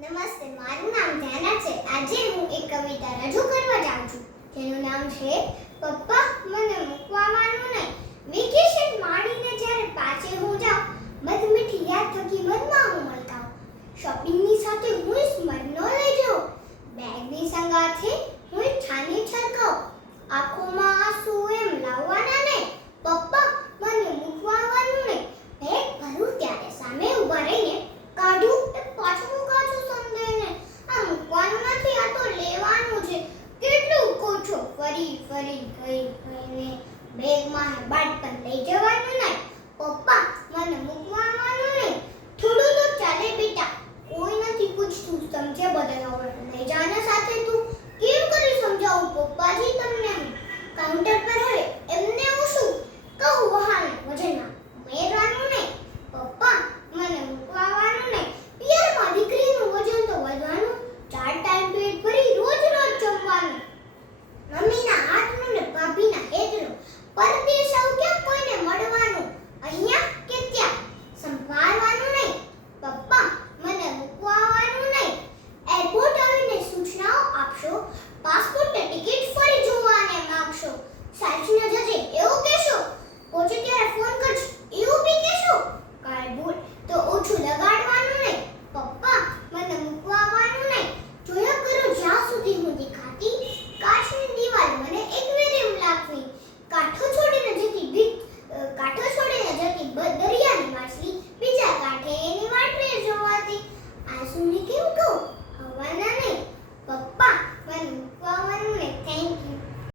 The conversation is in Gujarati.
નમસ્તે, મારું નામ ધ્યાના છે. આજે હું એક કવિતા રજૂ કરવા જાઉં છું, જેનું નામ છે પપ્પા મને મૂકવા આવવાનું નહીં. વેકેશન માણીને જ્યારે પાછે હું જાઉં, મધમીઠી યાદ થકી મનમાં હું મલકાઉં. શોપિંગની સાથે હું સ્મરનો લઈ જાઉં, બેગની સંગાથે હું છાની છલકાઉં. આંખોમાં આંસુ એમ લાવવાના નહીં, પપ્પા મને મૂકવા આવવાનું નહીં. બેગ ભરું ત્યારે સામે ઊભા રહીને કાઢું એ પાછું કાચું સમજાઈને, આ મૂકવાનું નથી, આ તો લેવાનું છે. કેટલું કોઠો ફરી ફરી ગઈને બેગમાં બાટપણ લઈ જવાનું નહીં. પપ્પા મને મૂકવા આવવાનું નહીં. થોડું તો ચાલે બેટા, કોઈ નથી પૂછતું, સમજે બધા હવે લઈ જાને સાથે. તું કેમ કરી સમજાવું પપ્પાજી તમને? હું કાઉન્ટર પર હવે